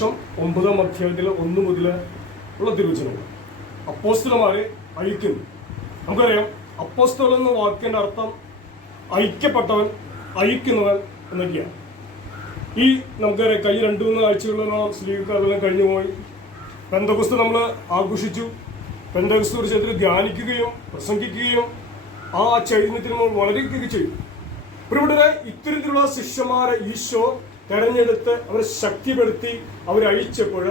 സുവിശേഷം 9-ാം അധ്യായത്തിൽ 1 മുതൽ ഉള്ള തിരുവചനങ്ങൾ. അപ്പോസ്തലന്മാരെ അയക്കുന്നു. നമുക്കറിയാം, അപ്പോസ്തലൻ എന്ന വാക്കിന്റെ അർത്ഥം ഐക്യപ്പെട്ടവൻ, അയക്കുന്നവൻ എന്നൊക്കെയാണ്. ഈ നമുക്കറിയാം, കഴിഞ്ഞ 2-3 ആഴ്ചകളിലോളം സ്ലീവെല്ലാം കഴിഞ്ഞു പോയി. പെന്തക്കോസ്ത് നമ്മൾ ആഘോഷിച്ചു. പെന്തക്കോസ്ത് കുറിച്ച് ധ്യാനിക്കുകയും പ്രസംഗിക്കുകയും ആ ചൈതന്യത്തിൽ നമ്മൾ വളരെയൊക്കെ ചെയ്തു. ഇവിടെ ഇത്തരത്തിലുള്ള ശിഷ്യന്മാരെ ഈശോ തെരഞ്ഞെടുത്ത് അവരെ ശക്തിപ്പെടുത്തി അവരെ അയച്ചപ്പോൾ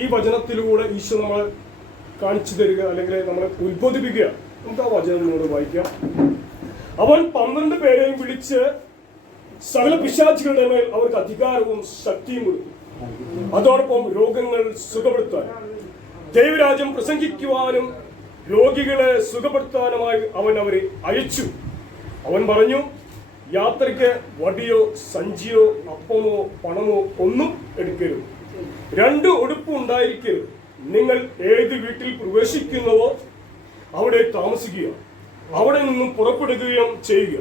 ഈ വചനത്തിലൂടെ ഈശോ നമ്മളെ കാണിച്ചു തരിക, അല്ലെങ്കിൽ നമ്മളെ ഉത്ബോധിപ്പിക്കുക. നമുക്ക് ആ വചനം നിങ്ങളോട് വായിക്കാം. അവൻ 12 പേരെയും വിളിച്ച് സകല പിശാചുകളുടെ മേൽ അവർക്ക് അധികാരവും ശക്തിയും കൊടുത്തു. അതോടൊപ്പം രോഗങ്ങൾ സുഖപ്പെടുത്താൻ, ദൈവരാജ്യം പ്രസംഗിക്കുവാനും രോഗികളെ സുഖപ്പെടുത്താനുമായി അവൻ അവരെ അയച്ചു. അവൻ പറഞ്ഞു, യാത്രയ്ക്ക് വടിയോ സഞ്ചിയോ അപ്പമോ പണമോ ഒന്നും എടുക്കരുത്. 2 ഉടുപ്പും ഉണ്ടായിരിക്കരുത്. നിങ്ങൾ ഏത് വീട്ടിൽ പ്രവേശിക്കുന്നുവോ അവിടെ താമസിക്കുക, അവിടെ നിന്നും പുറപ്പെടുകയും ചെയ്യുക.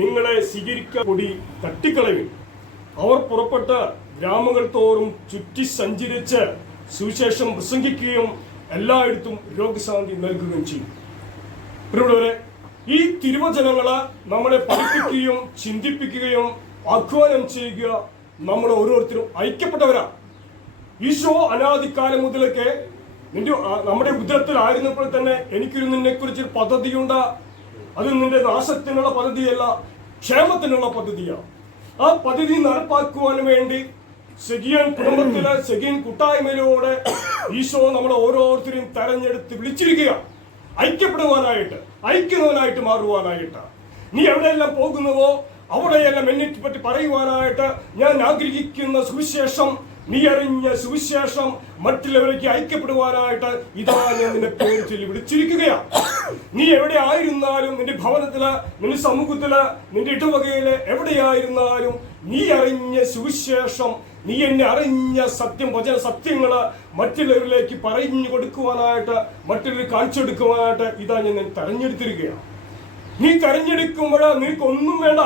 നിങ്ങളെ സ്വീകരിക്കാൻ പൊടി തട്ടിക്കളയും. അവർ പുറപ്പെട്ട ഗ്രാമങ്ങൾ തോറും ചുറ്റി സഞ്ചരിച്ച് സുവിശേഷം പ്രസംഗിക്കുകയും എല്ലായിടത്തും രോഗശാന്തി നൽകുകയും ചെയ്യും. പ്രിയപ്പെട്ടവരെ, ഈ തിരുവചനങ്ങളെ നമ്മളെ പഠിപ്പിക്കുകയും ചിന്തിപ്പിക്കുകയും ആഹ്വാനം ചെയ്യുക. നമ്മൾ ഓരോരുത്തരും ഐക്യപ്പെട്ടവരാണ്. ഈശോ അനാദിക്കാലം മുതലൊക്കെ നമ്മുടെ ഉദരത്തിലായിരുന്നപ്പോൾ തന്നെ എനിക്കൊരു നിന്നെക്കുറിച്ചൊരു പദ്ധതിയുണ്ട്. അത് നിന്റെ നാശത്തിനുള്ള പദ്ധതിയല്ല, ക്ഷേമത്തിനുള്ള പദ്ധതിയാണ്. ആ പദ്ധതി നടപ്പാക്കുവാൻ വേണ്ടി സെഗിയൻ കുടുംബത്തിലെ സെഗിയൻ കൂട്ടായ്മയിലൂടെ ഈശോ നമ്മളെ ഓരോരുത്തരെയും തെരഞ്ഞെടുത്ത് വിളിച്ചിരിക്കുക. ഐക്യപ്പെടുവാനായിട്ട്, ഐക്യവാനായിട്ട് മാറുവാനായിട്ട്. നീ എവിടെയെല്ലാം പോകുന്നുവോ അവിടെയെല്ലാം എന്നെ പറ്റി പറയുവാനായിട്ട് ഞാൻ ആഗ്രഹിക്കുന്ന സുവിശേഷം, നീ അറിഞ്ഞ സുവിശേഷം മറ്റുള്ളവരേക്ക് ഐക്യപ്പെടുവാനായിട്ട് ഇതാ ഞാൻ നിന്റെ പേര് ചൊല്ലി വിളിച്ചിരിക്കുകയാണ്. നീ എവിടെ ആയിരുന്നാലും, നിന്റെ ഭവനത്തില്, നിന്റെ സമൂഹത്തില്, നിന്റെ ഇടവകയില് എവിടെയായിരുന്നാലും നീ അറിഞ്ഞ സുവിശേഷം, നീ എന്നെ അറിഞ്ഞ സത്യം, വചന സത്യങ്ങള് മറ്റുള്ളവരിലേക്ക് പറഞ്ഞു കൊടുക്കുവാനായിട്ട്, മറ്റുള്ളവർ കാണിച്ചു കൊടുക്കുവാനായിട്ട് ഇതാ ഞാൻ തെരഞ്ഞെടുത്തിരിക്കുകയാണ്. നീ തെരഞ്ഞെടുക്കുമ്പോൾ നിനക്കൊന്നും വേണ്ട,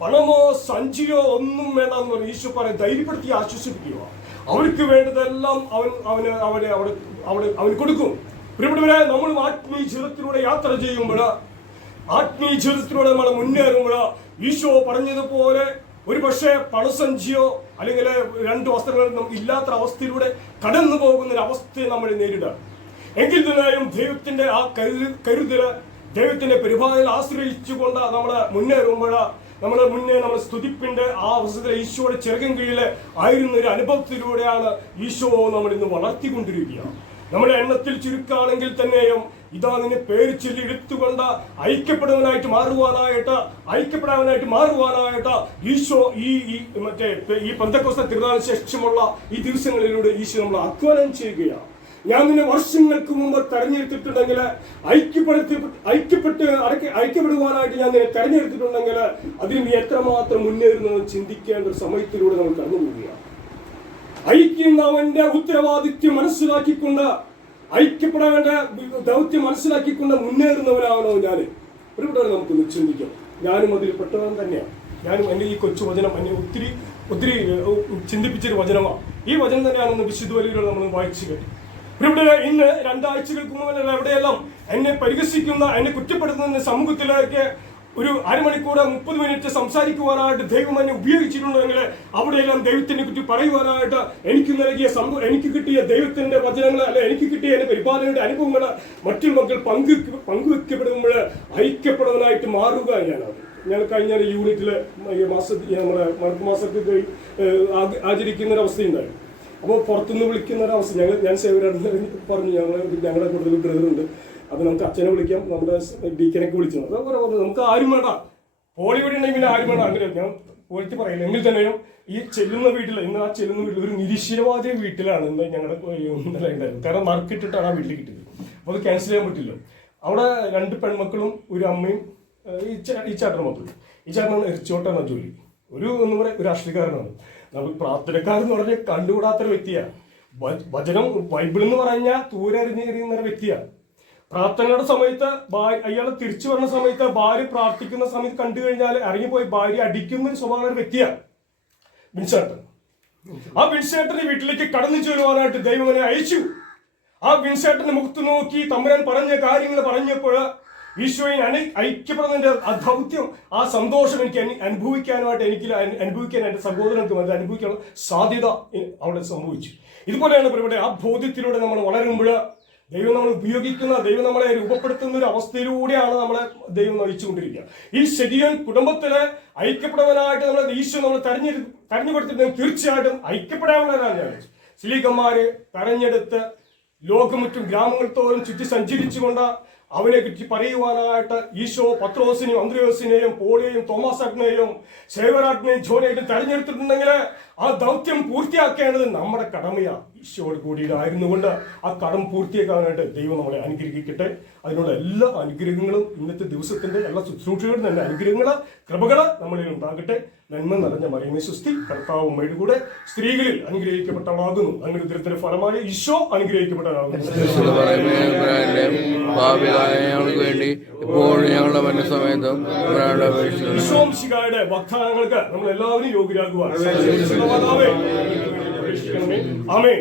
പണമോ സഞ്ചിയോ ഒന്നും വേണ്ട എന്ന് പറഞ്ഞ് ഈശോ പറയും, ധൈര്യപ്പെടുത്തി ആശ്വസിപ്പിക്കുക. അവർക്ക് വേണ്ടതെല്ലാം അവൻ കൊടുക്കും. പ്രിയപ്പെട്ടവരെ, നമ്മൾ ആത്മീയ ജീവിതത്തിലൂടെ യാത്ര ചെയ്യുമ്പോൾ, ആത്മീയ ജീവിതത്തിലൂടെ നമ്മൾ മുന്നേറുമ്പോൾ ഈശോ പറഞ്ഞതുപോലെ ഒരു പക്ഷേ പണസഞ്ചിയോ അല്ലെങ്കിൽ 2 വസ്ത്രങ്ങൾ നമുക്ക് ഇല്ലാത്ത അവസ്ഥയിലൂടെ കടന്നു പോകുന്ന ഒരു അവസ്ഥയെ നമ്മൾ നേരിടുക. എങ്കിൽ തന്നെയും ദൈവത്തിന്റെ ആ കരുതല്, ദൈവത്തിന്റെ പരിപാലനയിൽ ആശ്രയിച്ചുകൊണ്ട് നമ്മൾ മുന്നേറുമ്പോൾ, നമ്മൾ സ്തുതിപ്പിന്റെ ആ അവസരത്തിൽ ഈശോയുടെ ചിറകിൻ കീഴിൽ ആയിരുന്ന ഒരു അനുഭവത്തിലൂടെയാണ് ഈശോ നമ്മൾ ഇന്ന് വളർത്തിക്കൊണ്ടിരിക്കുക. നമ്മുടെ എണ്ണത്തിൽ ചുരുക്കാണെങ്കിൽ തന്നെയും ഇതാ നിന്നെ പേര് ചൊല്ലി എടുത്തുകൊണ്ട് ഐക്യപ്പെടാനായിട്ട് മാറുവാനായിട്ട് ഈശോ ഈ പെന്തക്കോസ്ത് തിരുനാളിന് ശേഷമുള്ള ഈ ദിവസങ്ങളിലൂടെ ഈശോ നമ്മൾ ആഹ്വാനം ചെയ്യുകയാണ്. ഞാൻ നിന്നെ വർഷങ്ങൾക്ക് മുമ്പ് തെരഞ്ഞെടുത്തിട്ടുണ്ടെങ്കിൽ, ഐക്യപ്പെടുവാനായിട്ട് ഞാൻ നിന്നെ തെരഞ്ഞെടുത്തിട്ടുണ്ടെങ്കിൽ അതിന് നീ എത്രമാത്രം മുന്നേറുന്നതെന്ന് ചിന്തിക്കേണ്ട ഒരു സമയത്തിലൂടെ നമ്മൾ കടന്നു പോവുകയാണ്. ഐക്യന്നവന്റെ ഉത്തരവാദിത്യം മനസ്സിലാക്കിക്കൊണ്ട്, ഐക്യപ്പെടേണ്ട ദൗത്യം മനസ്സിലാക്കിക്കൊണ്ട് മുന്നേറുന്നവനാണോ ഞാൻ? ഒരുപാട് നമുക്കൊന്ന് ചിന്തിക്കാം. ഞാനും അതിൽ പെട്ടവൻ തന്നെയാണ്. എന്റെ ഈ കൊച്ചു വചനം എന്നെ ഒത്തിരി ചിന്തിപ്പിച്ചൊരു വചനമാണ്. ഈ വചനം തന്നെയാണെന്ന് വിശുദ്ധ ബലിയിലൂടെ നമ്മൾ വായിച്ചു കേട്ടു. ഇവിടെ ഇന്ന് 2 ആഴ്ചകൾക്ക് മുമ്പ് എവിടെയെല്ലാം എന്നെ പരിഹസിക്കുന്ന, എന്നെ കുറ്റപ്പെടുത്തുന്ന സമൂഹത്തിലേക്ക് ഒരു അരമണിക്കൂർ 30 മിനിറ്റ് സംസാരിക്കുവാനായിട്ട് ദൈവം എന്നെ ഉപയോഗിച്ചിട്ടുണ്ടെങ്കിൽ അവിടെയെല്ലാം ദൈവത്തിനെ കുറിച്ച് പറയുവാനായിട്ട് എനിക്ക് കിട്ടിയ ദൈവത്തിന്റെ വചനങ്ങൾ, അല്ലെ എനിക്ക് കിട്ടിയ എന്റെ പരിപാലനയുടെ അനുഭവങ്ങൾ മറ്റു മക്കൾ പങ്കുവെക്കപ്പെടുമ്പോൾ ഐക്യപ്പെടുവാനായിട്ട് മാറുക എന്നാണ്. ഞാൻ കഴിഞ്ഞ യൂണിറ്റില് നമ്മുടെ മാസത്തിൽ ആചരിക്കുന്ന ഒരു അവസ്ഥയുണ്ടായിരുന്നു. അപ്പോൾ പുറത്തുനിന്ന് വിളിക്കുന്ന ഒരവസ്ഥ, ഞാൻ സേവരാണെന്ന് പറഞ്ഞു. ഞങ്ങളുടെ കൂടുതൽ ബ്രദറുണ്ട്, അത് നമുക്ക് അച്ഛനെ വിളിക്കാം, നമ്മുടെ ഡീക്കനൊക്കെ വിളിച്ചു. അതേപോലെ നമുക്ക് ആരും വേണ്ട, പോളിവിടെ ഉണ്ടെങ്കിൽ ആരും വേണ്ട. അങ്ങനെ ഞാൻ പോയിട്ട് പറയില്ല. എങ്കിൽ തന്നെയും ഈ ചെല്ലുന്ന വീട്ടിൽ, ഇന്ന് ആ ചെല്ലുന്ന വീട്ടിൽ ഒരു നിരീശ്വരവാദി വീട്ടിലാണ് ഇന്ന് ഞങ്ങളുടെ ഇന്നലെ ഉണ്ടായിരുന്നു. കാരണം മാർക്കിട്ടിട്ടാണ് ആ വീട്ടിൽ കിട്ടിയത്. അപ്പോൾ അത് ക്യാൻസൽ ചെയ്യാൻ പറ്റില്ല. അവിടെ 2 പെൺമക്കളും ഒരു അമ്മയും ഈ ചേട്ടനും മക്കളും. ഈ ചേട്ടനാണ് എറിച്ചോട്ടാണ് ജോലി. എന്താ പറയുക, ഒരു രാഷ്ട്രീയക്കാരനാണ്. നമ്മൾ പ്രാർത്ഥനക്കാരെന്ന് പറഞ്ഞാൽ കണ്ടുകൂടാത്തൊരു വ്യക്തിയാണ്. വചനം ബൈബിൾ എന്ന് പറഞ്ഞാൽ തൂരറിഞ്ഞെറിയുന്ന ഒരു വ്യക്തിയാണ്. പ്രാർത്ഥനയുടെ സമയത്ത് അയാൾ തിരിച്ചു വരുന്ന സമയത്ത് ഭാര്യ പ്രാർത്ഥിക്കുന്ന സമയത്ത് കണ്ടു കഴിഞ്ഞാൽ ഇറങ്ങിപ്പോയി ഭാര്യ അടിക്കുന്ന ഒരു സ്വഭാവമുള്ള ഒരു വ്യക്തിയാണ് ബിൻചേട്ടൻ. ആ വിൻസേട്ടന്റെ വീട്ടിലേക്ക് കടന്നു ചെല്ലുവാനായിട്ട് ദൈവം എന്നെ അയച്ചു. ആ വിൻസേട്ടന്റെ മുഖത്ത് നോക്കി തമ്പുരാൻ പറഞ്ഞ കാര്യങ്ങൾ പറഞ്ഞപ്പോൾ ഈശോയെ ഐക്യപ്പെടുന്നതിന്റെ ആ ദൗത്യം, ആ സന്തോഷം എനിക്ക് അനുഭവിക്കാനായിട്ട് അനുഭവിക്കാൻ എന്റെ സഹോദരങ്ങൾക്ക് അത് അനുഭവിക്കാനുള്ള സാധ്യത അവിടെ സംഭവിച്ചു. ഇതുപോലെയാണ് ഇവിടെ ആ ബോധ്യത്തിലൂടെ നമ്മൾ വളരുമ്പോൾ ദൈവം നമ്മൾ ഉപയോഗിക്കുന്ന, ദൈവം നമ്മളെ രൂപപ്പെടുത്തുന്ന ഒരു അവസ്ഥയിലൂടെയാണ് നമ്മളെ ദൈവം നയിച്ചുകൊണ്ടിരിക്കുക. ഈ ശരിയൻ കുടുംബത്തില് ഐക്യപ്പെടുവാനായിട്ട് നമ്മൾ ഈശോ നമ്മൾ തെരഞ്ഞെടുത്തിട്ടുണ്ടെങ്കിൽ തീർച്ചയായിട്ടും ഐക്യപ്പെടാവുന്നവരാണ് ഞാൻ. സ്ലീഹന്മാരെ തെരഞ്ഞെടുത്ത് ലോകമുറ്റും ഗ്രാമങ്ങൾ തോറും ചുറ്റി സഞ്ചരിച്ചുകൊണ്ട് അവനെ പറ്റി പറയുവാനായിട്ട് ഈശോ പത്രോസിനെയും അന്ത്രയോസിനെയും പോളിയെയും തോമാസാട്ടിനെയും സേവറാട്ടിനെയും ജോനെയും തെരഞ്ഞെടുത്തിട്ടുണ്ടെങ്കിൽ ആ ദൗത്യം പൂർത്തിയാക്കേണ്ടത് നമ്മുടെ കടമയാണ്. ഈശോയോട് കൂടിയിട്ടായിരുന്നു കൊണ്ട് ആ കടം പൂർത്തിയാക്കാനായിട്ട് ദൈവം നമ്മളെ അനുഗ്രഹിക്കട്ടെ. അതിനുള്ള എല്ലാ അനുഗ്രഹങ്ങളും ഇന്നത്തെ ദിവസത്തിന്റെ എല്ലാ ശുശ്രൂഷകളും തന്നെ അനുഗ്രഹങ്ങള് കൃപകള് നമ്മളിൽ ഉണ്ടാകട്ടെ. നന്മ നിറഞ്ഞ മറിയമേ സ്വസ്തി, കർത്താവ് ഉമ്മയുടെ കൂടെ സ്ത്രീകളിൽ അനുഗ്രഹിക്കപ്പെട്ടവളാകുന്നു. അങ്ങനെ ഉദരത്തിന്റെ ഫലമായി ഈശോ അനുഗ്രഹിക്കപ്പെട്ടവരാകുന്നു. ഈശോയുടെ വാഗ്ദാനങ്ങൾക്ക് നമ്മൾ എല്ലാവരും യോഗ്യരാകുവാൻ ആമേൻ.